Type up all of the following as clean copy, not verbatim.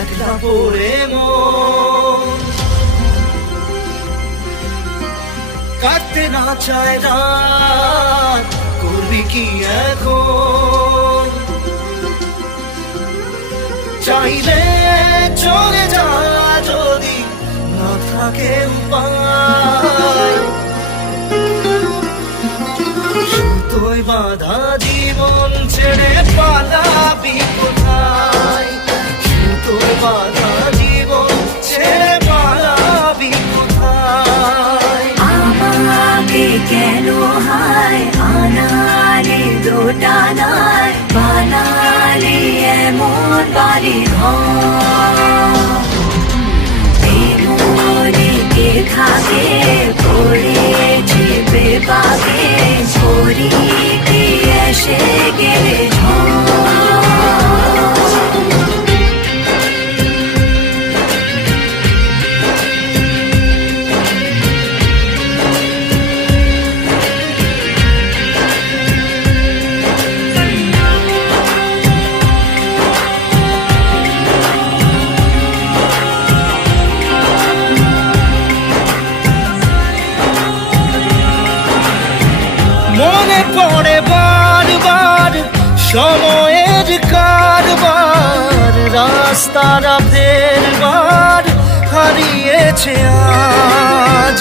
একলা পড়ে মন কাটতে না চায় রাত, করবি কি এখন? চাইলে চলে যা যদি না থাকে উপায়, সুতোয় বাঁধা জীবন ছেড়ে পালাবি কোথায়? সুতোয় বাঁধা জীবন ছেড়ে পালাবি কোথায়? আমাকে কেন হায় আনালে দোটানায় বানালে এমন বাড়ি ঘর, মনে কে থাকে পড়েছে বেবাকে ছড়ি কি এসে গেলে মনে পড়ে বারবার সময়ের কারবার, রাস্তাটা ফেরবার হারিয়েছে আজ।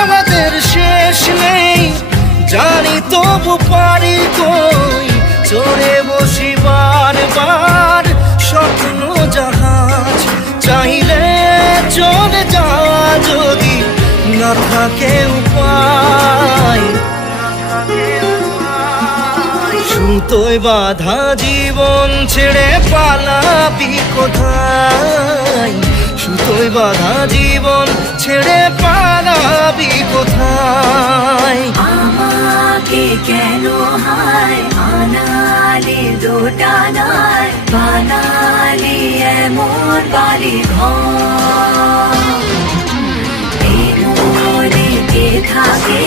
আমাদের শেষ নেই জানি, তবু পারি কই চড়ে বসি বারবার স্বপ্ন জাহাজ। চাইলে চলে যা যদি না থাকে উপায়, সুতোয় বাঁধা জীবন ছেড়ে পালাবি কোথায়? সুতোয় বাঁধা জীবন ছেড়ে পালাবি কোথায়? আমাকে কেন হায় আনালে দোটানায় বানালে এমন বাড়ি ঘর, মনে কে থাকে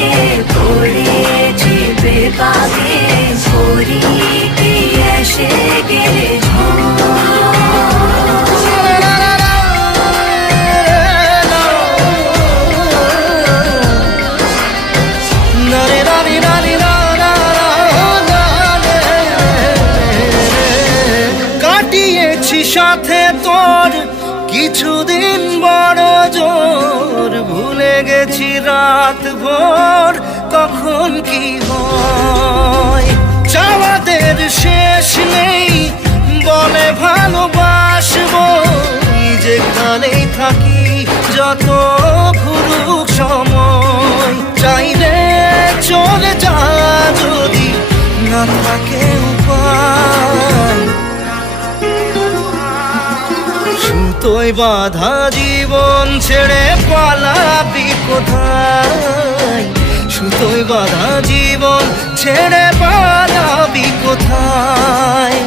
পড়েছে বেবাকে ছড়ি কি এসে গেলে কাটিয়েছি সাথে তোর কিছুদিন বড় জোর, ভুলে গেছি রাত ভোর কখন কি হয়। চাওয়াদের শেষ নেই বলে ভালোবাসবো, যেখানেই থাকি যত ঘুরুক সময়। চাইলে চলে যা যদি না থাকে উপায়, সুতোয় বাঁধা জীবন ছেড়ে পালাবি কোথায়? সুতোয় বাঁধা জীবন ছেড়ে পালাবি কোথায়?